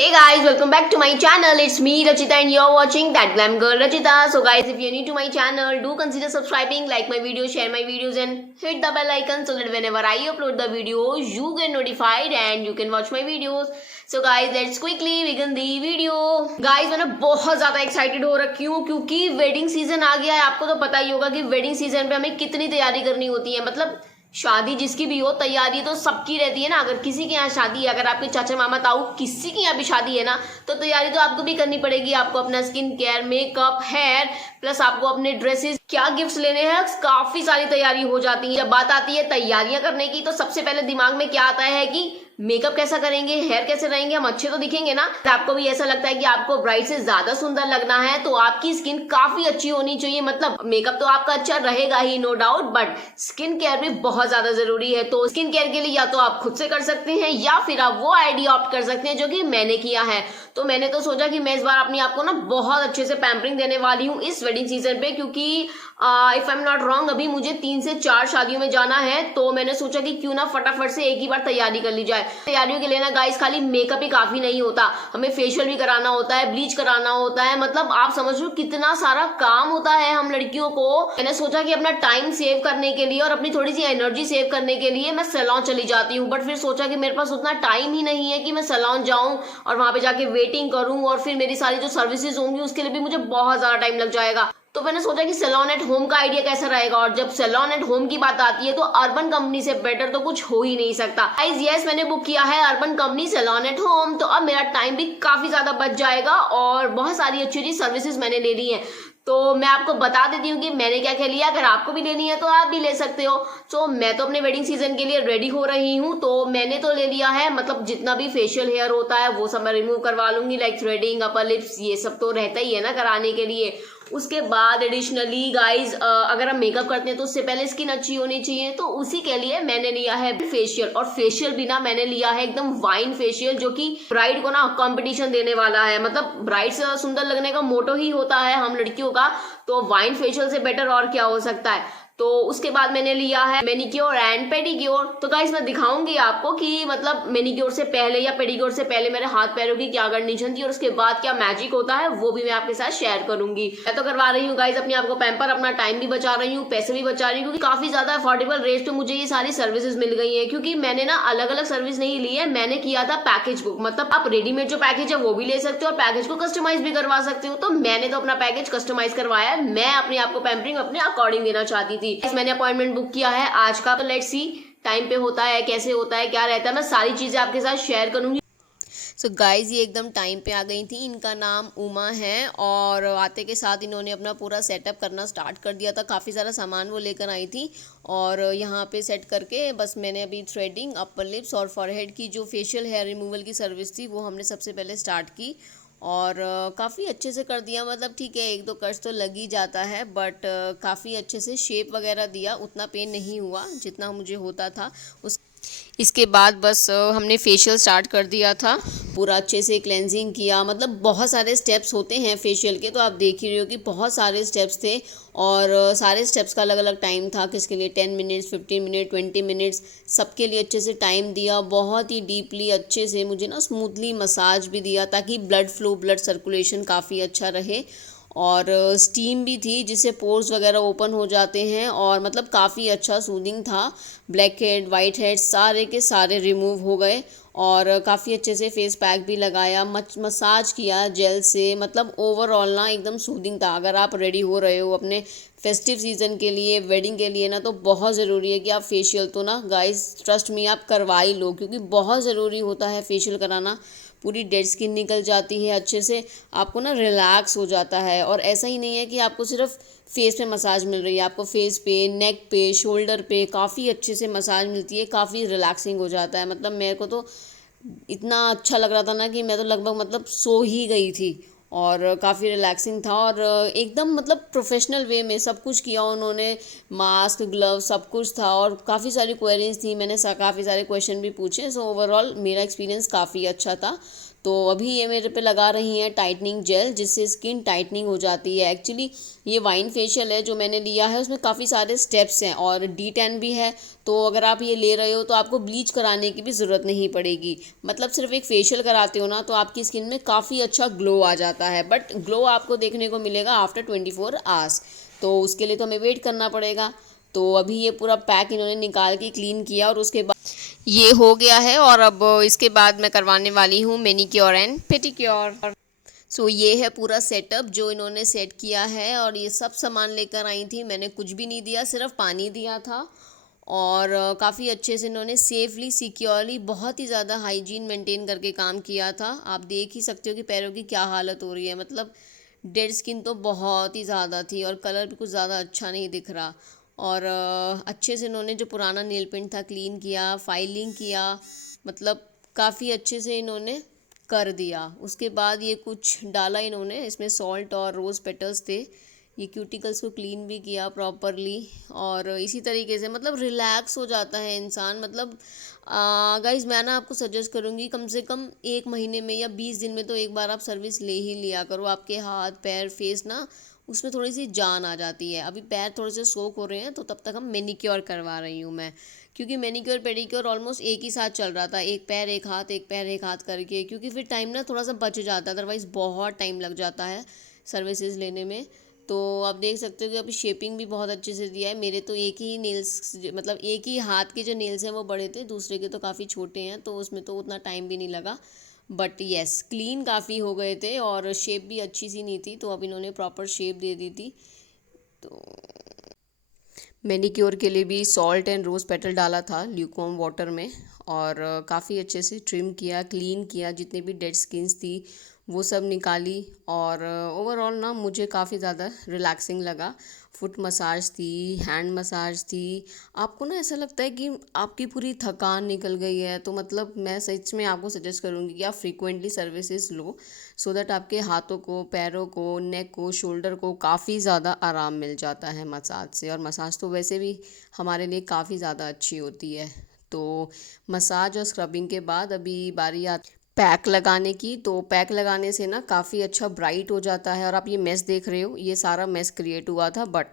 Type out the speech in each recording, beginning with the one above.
Hey guys, welcome back to my channel. It's me Rachita and you're watching That Glam Girl Rachita. So guys, if you're new to my channel, do consider subscribing, like my videos, share my videos and hit the bell icon so that whenever I upload the video, you get notified and you can watch my videos. So guys, let's quickly begin the video. Guys, मैं ना बहुत ज़्यादा excited हो रखी हूँ क्योंकि wedding season आ गया है। आपको तो पता ही होगा कि वेडिंग सीजन पे हमें कितनी तैयारी करनी होती है। मतलब शादी जिसकी भी हो, तैयारी तो सबकी रहती है ना। अगर किसी के यहाँ शादी है, अगर आपके चाचा मामा ताऊ किसी के यहाँ भी शादी है ना, तो तैयारी तो आपको भी करनी पड़ेगी। आपको अपना skin care, makeup, hair, plus आपको अपने ड्रेसेस, क्या गिफ्ट्स लेने हैं, काफी सारी तैयारी हो जाती है। जब बात आती है तैयारियां करने की, तो सबसे पहले दिमाग में क्या आता है कि मेकअप कैसा करेंगे, हेयर कैसे रहेंगे, हम अच्छे तो दिखेंगे ना। तो आपको भी ऐसा लगता है कि आपको ब्राइड से ज्यादा सुंदर लगना है, तो आपकी स्किन काफी अच्छी होनी चाहिए। मतलब मेकअप तो आपका अच्छा रहेगा ही, no doubt, but skin care भी बहुत ज्यादा जरूरी है। तो स्किन केयर के लिए या तो आप खुद से कर सकते हैं या फिर आप वो आइडिया ऑप्ट कर सकते हैं जो कि मैंने किया है। तो मैंने तो सोचा कि मैं इस बार अपने आप को ना बहुत अच्छे से पैम्परिंग देने वाली हूँ इस वेडिंग सीजन पे, क्योंकि if I am not wrong अभी मुझे 3 से 4 शादियों में जाना है। तो मैंने सोचा कि क्यों ना फटाफट से एक ही बार तैयारी कर ली जाए। तैयारियों के लिए ना गाइस खाली मेकअप ही काफी नहीं होता, हमें फेशियल भी कराना होता है, ब्लीच कराना होता है। मतलब आप समझ लो कितना सारा काम होता है हम लड़कियों को। मैंने सोचा कि अपना टाइम सेव करने के लिए और अपनी थोड़ी सी एनर्जी सेव करने के लिए मैं सैलून चली जाती हूँ, बट फिर सोचा कि मेरे पास उतना टाइम ही नहीं है कि मैं सैलून जाऊं और वहां पे जाके वेटिंग करूं और फिर मेरी सारी जो सर्विसेज होंगी उसके लिए भी मुझे बहुत ज्यादा टाइम लग जाएगा। तो मैंने सोचा कि सैलून एट होम का आइडिया कैसा रहेगा। और जब सैलून एट होम की बात आती है तो अर्बन कंपनी से बेटर तो कुछ हो ही नहीं सकता। गाइस यस, मैंने बुक किया है Urban Company salon at home, तो अब मेरा टाइम भी काफी ज्यादा बच जाएगा और बहुत सारी अच्छी अच्छी सर्विसेज मैंने ले ली है। तो मैं आपको बता देती हूँ कि मैंने क्या क्या लिया। अगर आपको भी लेनी है तो आप भी ले सकते हो। तो मैं तो अपने वेडिंग सीजन के लिए रेडी हो रही हूँ। तो मैंने तो ले लिया है, मतलब जितना भी फेशियल हेयर होता है वो सब मैं रिमूव करवा लूंगी, लाइक थ्रेडिंग, अपर लिप्स, ये सब तो रहता ही है ना कराने के लिए। उसके बाद एडिशनली गाइज अगर हम मेकअप करते हैं तो उससे पहले स्किन अच्छी होनी चाहिए, तो उसी के लिए मैंने लिया है फेशियल। और फेशियल भी ना मैंने लिया है एकदम वाइन फेशियल, जो कि ब्राइड को ना कंपटीशन देने वाला है। मतलब ब्राइड से सुंदर लगने का मोटो ही होता है हम लड़कियों का, तो वाइन फेशियल से बेटर और क्या हो सकता है। तो उसके बाद मैंने लिया है मैनिक्योर एंड पेडिक्योर। तो गाइस मैं दिखाऊंगी आपको कि मतलब मैनिक्योर से पहले या पेडिक्योर से पहले मेरे हाथ पैरों की क्या कंडीशन थी और उसके बाद क्या मैजिक होता है वो भी मैं आपके साथ शेयर करूंगी। मैं तो करवा रही हूँ गाइस अपने आप को पैम्पर, अपना टाइम भी बचा रही हूँ, पैसे भी बचा रही हूँ, क्योंकि काफी ज्यादा अफोर्डेबल रेट पे मुझे ये सारी सर्विसेज मिल गई है। क्योंकि मैंने ना अलग अलग सर्विस नहीं ली है, मैंने किया था पैकेज बुक। मतलब आप रेडीमेड जो पैकेज है वो भी ले सकते हो और पैकेज को कस्टमाइज भी करवा सकते हो। तो मैंने तो अपना पैकेज कस्टमाइज करवाया है, मैं अपने आप को पैम्परिंग अपने अकॉर्डिंग देना चाहती थी। मैंने अपॉइंटमेंट बुक किया है आज का, तो लेट्स सी टाइम पे होता है, कैसे होता है, क्या रहता है, मैं सारी चीजें आपके साथ शेयर करूंगी। सो गाइज ये एकदम टाइम पे आ गई थी। इनका नाम उमा है और आते के साथ इन्होंने अपना पूरा सेटअप करना स्टार्ट कर दिया था। काफ़ी सारा सामान वो लेकर आई थी और यहाँ पे सेट करके बस मैंने अभी थ्रेडिंग, अपर लिप्स और फॉरहेड की जो फेशियल हेयर रिमूवल की सर्विस थी वो हमने सबसे पहले स्टार्ट की और काफ़ी अच्छे से कर दिया। मतलब ठीक है, 1-2 कट्स तो लग ही जाता है, बट काफ़ी अच्छे से शेप वगैरह दिया। उतना पेन नहीं हुआ जितना मुझे होता था। इसके बाद बस हमने फेशियल स्टार्ट कर दिया था, पूरा अच्छे से क्लेंजिंग किया। मतलब बहुत सारे स्टेप्स होते हैं फेशियल के, तो आप देख ही रहे हो कि बहुत सारे स्टेप्स थे और सारे स्टेप्स का अलग अलग टाइम था। किसके लिए 10 मिनट्स, 15 मिनट, 20 मिनट्स, सबके लिए अच्छे से टाइम दिया। बहुत ही डीपली अच्छे से मुझे ना स्मूथली मसाज भी दिया ताकि ब्लड फ्लो, ब्लड सर्कुलेशन काफ़ी अच्छा रहे। और स्टीम भी थी जिससे पोर्स वगैरह ओपन हो जाते हैं और मतलब काफ़ी अच्छा सूदिंग था। ब्लैक हेड, वाइट हेड सारे के सारे रिमूव हो गए और काफ़ी अच्छे से फेस पैक भी लगाया, मसाज किया जेल से। मतलब ओवरऑल ना एकदम सूदिंग था। अगर आप रेडी हो रहे हो अपने फेस्टिव सीज़न के लिए, वेडिंग के लिए ना, तो बहुत ज़रूरी है कि आप फेशियल तो ना गाइस ट्रस्ट मी आप करवा ही लो, क्योंकि बहुत ज़रूरी होता है फेशियल कराना। पूरी डेड स्किन निकल जाती है अच्छे से, आपको ना रिलैक्स हो जाता है। और ऐसा ही नहीं है कि आपको सिर्फ फेस पे मसाज मिल रही है, आपको फेस पे, नेक पे, शोल्डर पे काफ़ी अच्छे से मसाज मिलती है, काफ़ी रिलैक्सिंग हो जाता है। मतलब मेरे को तो इतना अच्छा लग रहा था ना कि मैं तो लगभग मतलब सो ही गई थी और काफ़ी रिलैक्सिंग था। और एकदम मतलब प्रोफेशनल वे में सब कुछ किया उन्होंने, मास्क, ग्लव सब कुछ था और काफ़ी सारी क्वेरीज थी। मैंने काफ़ी सारे क्वेश्चन भी पूछे। सो ओवरऑल मेरा एक्सपीरियंस काफ़ी अच्छा था। तो अभी ये मेरे पे लगा रही हैं टाइटनिंग जेल, जिससे स्किन टाइटनिंग हो जाती है। एक्चुअली ये वाइन फेशियल है जो मैंने लिया है, उसमें काफ़ी सारे स्टेप्स हैं और D10 भी है। तो अगर आप ये ले रहे हो तो आपको ब्लीच कराने की भी ज़रूरत नहीं पड़ेगी। मतलब सिर्फ एक फेशियल कराते हो ना तो आपकी स्किन में काफ़ी अच्छा ग्लो आ जाता है, बट ग्लो आपको देखने को मिलेगा आफ्टर 24 आवर्स। तो उसके लिए तो हमें वेट करना पड़ेगा। तो अभी ये पूरा पैक इन्होंने निकाल के क्लीन किया और उसके बाद ये हो गया है। और अब इसके बाद मैं करवाने वाली हूँ मैनीक्योर एंड पेडिक्योर। सो ये है पूरा सेटअप जो इन्होंने सेट किया है, और ये सब सामान लेकर आई थी। मैंने कुछ भी नहीं दिया, सिर्फ पानी दिया था। और काफ़ी अच्छे से इन्होंने सेफली सिक्योरली बहुत ही ज़्यादा हाइजीन मेंटेन करके काम किया था। आप देख ही सकते हो कि पैरों की क्या हालत हो रही है। मतलब डेड स्किन तो बहुत ही ज़्यादा थी और कलर भी कुछ ज़्यादा अच्छा नहीं दिख रहा। और अच्छे से इन्होंने जो पुराना नेल पेंट था क्लीन किया, फाइलिंग किया, मतलब काफ़ी अच्छे से इन्होंने कर दिया। उसके बाद ये कुछ डाला इन्होंने, इसमें सॉल्ट और रोज़ पेटल्स थे। ये क्यूटिकल्स को क्लीन भी किया प्रॉपरली। और इसी तरीके से मतलब रिलैक्स हो जाता है इंसान। मतलब गाइज मैं ना आपको सजेस्ट करूँगी कम से कम 1 महीने में या 20 दिन में तो एक बार आप सर्विस ले ही लिया करो। आपके हाथ पैर फेस ना उसमें थोड़ी सी जान आ जाती है। अभी पैर थोड़े से सोक हो रहे हैं तो तब तक हम मैनीक्योर करवा रही हूँ मैं, क्योंकि मैनीक्योर पेडिक्योर ऑलमोस्ट एक ही साथ चल रहा था, एक पैर एक हाथ एक पैर एक हाथ करके, क्योंकि फिर टाइम ना थोड़ा सा बच जाता है, अदरवाइज़ बहुत टाइम लग जाता है सर्विसेज लेने में। तो आप देख सकते हो कि अभी शेपिंग भी बहुत अच्छे से दिया है। मेरे तो एक ही नेल्स, मतलब एक ही हाथ के जो नेल्स हैं वो बड़े थे, दूसरे के तो काफ़ी छोटे हैं, तो उसमें तो उतना टाइम भी नहीं लगा। बट येस क्लीन काफ़ी हो गए थे और शेप भी अच्छी सी नहीं थी, तो अब इन्होंने प्रॉपर शेप दे दी थी। तो मैनीक्योर के लिए भी सॉल्ट एंड रोज़ पेटल डाला था ल्यूकवार्म वाटर में, और काफ़ी अच्छे से ट्रिम किया, क्लीन किया, जितनी भी डेड स्किन्स थी वो सब निकाली। और ओवरऑल ना मुझे काफ़ी ज़्यादा रिलैक्सिंग लगा। फुट मसाज थी, हैंड मसाज थी। आपको ना ऐसा लगता है कि आपकी पूरी थकान निकल गई है, तो मतलब मैं सच में आपको सजेस्ट करूँगी कि आप frequently services low, so that आपके हाथों को, पैरों को, नेक को, शोल्डर को काफ़ी ज़्यादा आराम मिल जाता है मसाज से। और मसाज तो वैसे भी हमारे लिए काफ़ी ज़्यादा अच्छी होती है। तो मसाज और स्क्रबिंग के बाद अभी बारी आती पैक लगाने की। तो पैक लगाने से ना काफ़ी अच्छा ब्राइट हो जाता है। और आप ये मेस देख रहे हो, ये सारा मेस क्रिएट हुआ था, बट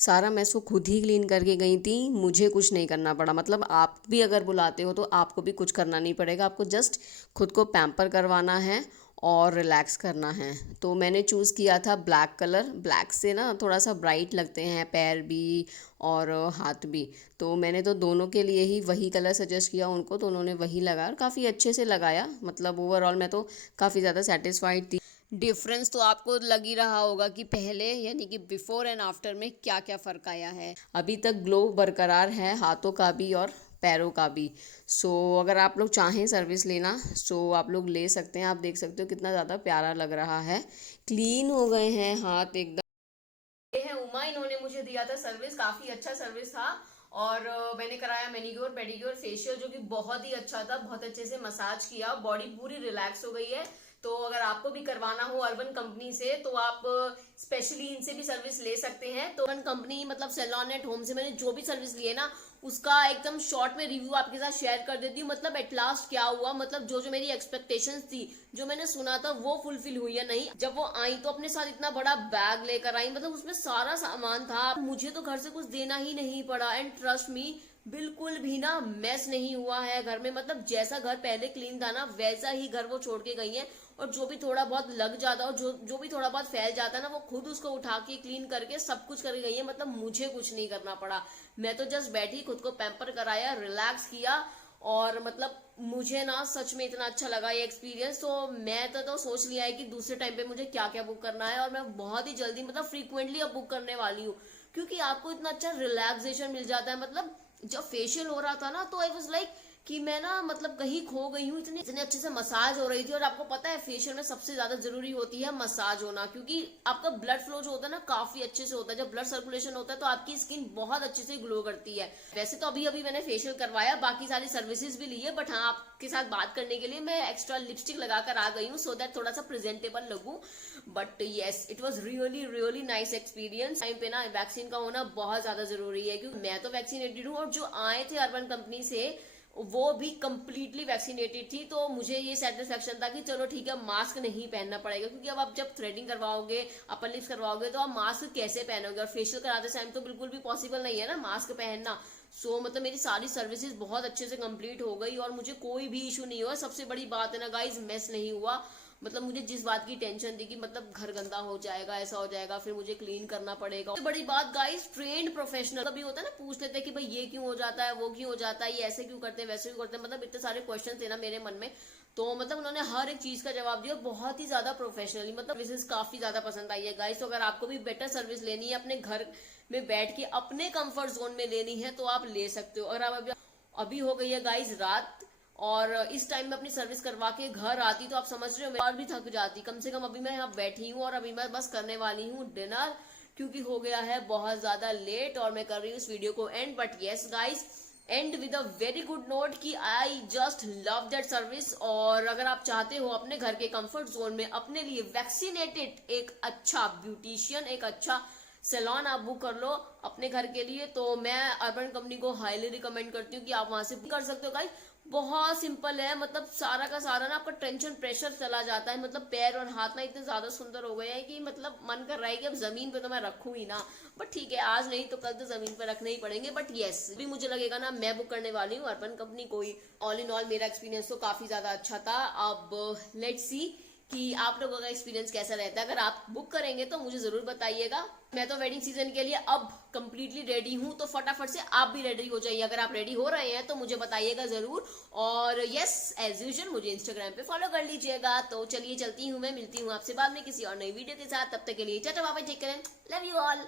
सारा मेस वो खुद ही क्लीन करके गई थी, मुझे कुछ नहीं करना पड़ा। मतलब आप भी अगर बुलाते हो तो आपको भी कुछ करना नहीं पड़ेगा, आपको जस्ट खुद को पैम्पर करवाना है और रिलैक्स करना है। तो मैंने चूज़ किया था ब्लैक कलर। ब्लैक से ना थोड़ा सा ब्राइट लगते हैं पैर भी और हाथ भी, तो मैंने तो दोनों के लिए ही वही कलर सजेस्ट किया उनको, तो उन्होंने वही लगाया और काफ़ी अच्छे से लगाया। मतलब ओवरऑल मैं तो काफ़ी ज़्यादा सेटिस्फाइड थी। डिफरेंस तो आपको लग ही रहा होगा कि पहले यानी कि बिफोर एंड आफ्टर में क्या क्या फ़र्क आया है। अभी तक ग्लो बरकरार है हाथों का भी और पैरों का भी। सो अगर आप लोग चाहें सर्विस लेना, सो आप लोग ले सकते हैं। आप देख सकते हो कितना ज़्यादा प्यारा लग रहा है, क्लीन हो गए हैं हाथ एकदम। ये है उमा, इन्होंने मुझे दिया था सर्विस, काफी अच्छा सर्विस था। और मैंने कराया मैनीक्योर पेडिक्योर फेशियल, जो कि बहुत ही अच्छा था। बहुत अच्छे से मसाज किया, बॉडी पूरी रिलैक्स हो गई है। तो अगर आपको भी करवाना हो अर्बन कंपनी से तो आप स्पेशली इनसे भी सर्विस ले सकते हैं। तो अर्बन कंपनी मतलब सैलॉन एट होम से मैंने जो भी सर्विस ली है ना, उसका एकदम शॉर्ट में रिव्यू आपके साथ शेयर कर देती हूँ। मतलब एट लास्ट क्या हुआ, मतलब जो जो मेरी एक्सपेक्टेशंस थी, जो मैंने सुना था वो फुलफिल हुई है नहीं। जब वो आई तो अपने साथ इतना बड़ा बैग लेकर आई, मतलब उसमें सारा सामान था, मुझे तो घर से कुछ देना ही नहीं पड़ा। एंड ट्रस्ट मी, बिल्कुल भी ना मेस नहीं हुआ है घर में। मतलब जैसा घर पहले क्लीन था ना, वैसा ही घर वो छोड़ के गई है। और जो भी थोड़ा बहुत लग जाता और जो भी थोड़ा बहुत फैल जाता ना, वो खुद उसको उठा के क्लीन करके सब कुछ करके गई है। मतलब मुझे कुछ नहीं करना पड़ा, मैं तो जस्ट बैठी, खुद को पैम्पर कराया, रिलैक्स किया। और मतलब मुझे ना सच में इतना अच्छा लगा ये एक्सपीरियंस। तो मैं तो सोच लिया है कि दूसरे टाइम पे मुझे क्या क्या बुक करना है, और मैं बहुत ही जल्दी मतलब फ्रीक्वेंटली अब बुक करने वाली हूँ, क्योंकि आपको इतना अच्छा रिलैक्सेशन मिल जाता है। मतलब जब फेशियल हो रहा था ना, तो आई वाज लाइक कि मैं ना मतलब कहीं खो गई हूँ, इतने इतने अच्छे से मसाज हो रही थी। और आपको पता है फेशियल में सबसे ज्यादा जरूरी होती है मसाज होना, क्योंकि आपका ब्लड फ्लो जो होता है ना काफी अच्छे से होता है। जब ब्लड सर्कुलेशन होता है तो आपकी स्किन बहुत अच्छे से ग्लो करती है। वैसे तो अभी अभी मैंने फेशियल करवाया, बाकी सारी सर्विसेज भी ली है, बट हाँ आपके साथ बात करने के लिए मैं एक्स्ट्रा लिपस्टिक लगाकर आ गई हूँ, सो दैट थोड़ा सा प्रेजेंटेबल लगूं। But yes it was really really nice experience. Time पे ना वैक्सीन का होना बहुत ज्यादा जरूरी है, क्योंकि मैं तो वैक्सीनेटेड हूँ, और जो आए थे अर्बन कंपनी से वो भी कंप्लीटली वैक्सीनेटेड थी। तो मुझे ये सेटिस्फेक्शन था कि चलो ठीक है, मास्क नहीं पहनना पड़ेगा, क्योंकि अब आप जब थ्रेडिंग करवाओगे, अपर लिप्स करवाओगे, तो आप मास्क कैसे पहनोगे, और फेशियल कराते टाइम तो बिल्कुल भी पॉसिबल नहीं है ना मास्क पहनना। सो मतलब मेरी सारी सर्विसेज बहुत अच्छे से कंप्लीट हो गई और मुझे कोई भी इशू नहीं हुआ। सबसे बड़ी बात है ना गाइज, मेस नहीं हुआ। मतलब मुझे जिस बात की टेंशन थी कि मतलब घर गंदा हो जाएगा, ऐसा हो जाएगा, फिर मुझे क्लीन करना पड़ेगा। सबसे बड़ी बात गाइस, ट्रेन्ड प्रोफेशनल। कभी होता है ना, पूछ लेते हैं कि भाई ये क्यों हो जाता है, वो क्यों हो जाता है, ये ऐसे क्यों करते हैं, वैसे क्यों करते हैं, मतलब इतने सारे क्वेश्चन थे ना मेरे मन में। तो मतलब उन्होंने हर एक चीज का जवाब दिया बहुत ही ज्यादा प्रोफेशनली। मतलब सर्विसेज काफी ज्यादा पसंद आई है गाइस। तो अगर आपको भी बेटर सर्विस लेनी है, अपने घर में बैठ के अपने कंफर्ट जोन में लेनी है, तो आप ले सकते हो। और अब अभी हो गई है गाइस रात, और इस टाइम में अपनी सर्विस करवा के घर आती तो आप समझ रहे हो मैं और भी थक जाती। कम से कम अभी मैं यहाँ बैठी हूँ और अभी मैं बस करने वाली हूँ डिनर, क्योंकि हो गया है बहुत ज्यादा लेट और मैं कर रही हूँ इस वीडियो को end. But yes guys, and with a very good note कि I just love that service. और अगर आप चाहते हो अपने घर के कंफर्ट जोन में अपने लिए वैक्सीनेटेड एक अच्छा ब्यूटिशियन, एक अच्छा सैलून आप बुक कर लो अपने घर के लिए, तो मैं अर्बन कंपनी को हाईली रिकमेंड करती हूँ कि आप वहां से बुक कर सकते हो गाइस। बहुत सिंपल है, मतलब सारा का सारा ना आपका टेंशन प्रेशर चला जाता है। मतलब पैर और हाथ ना इतने ज्यादा सुंदर हो गए हैं कि मतलब मन कर रहा है कि अब जमीन पे तो मैं रखूं ही ना। बट ठीक है, आज नहीं तो कल तो जमीन पे रखने ही पड़ेंगे। बट यस, भी मुझे लगेगा ना मैं बुक करने वाली हूँ अर्बन कंपनी को ही। ऑल इन ऑल मेरा एक्सपीरियंस तो काफी ज्यादा अच्छा था। अब लेट्स सी कि आप लोगों का एक्सपीरियंस कैसा रहता है। अगर आप बुक करेंगे तो मुझे जरूर बताइएगा। मैं तो वेडिंग सीजन के लिए अब कंप्लीटली रेडी हूं, तो फटाफट से आप भी रेडी हो जाइए। अगर आप रेडी हो रहे हैं तो मुझे बताइएगा जरूर। और यस, एज यूजुअल मुझे इंस्टाग्राम पे फॉलो कर लीजिएगा। तो चलिए चलती हूँ, मैं मिलती हूँ आपसे बाद में किसी और नई वीडियो के साथ। तब तक के लिए tata bye bye, take care, love you all.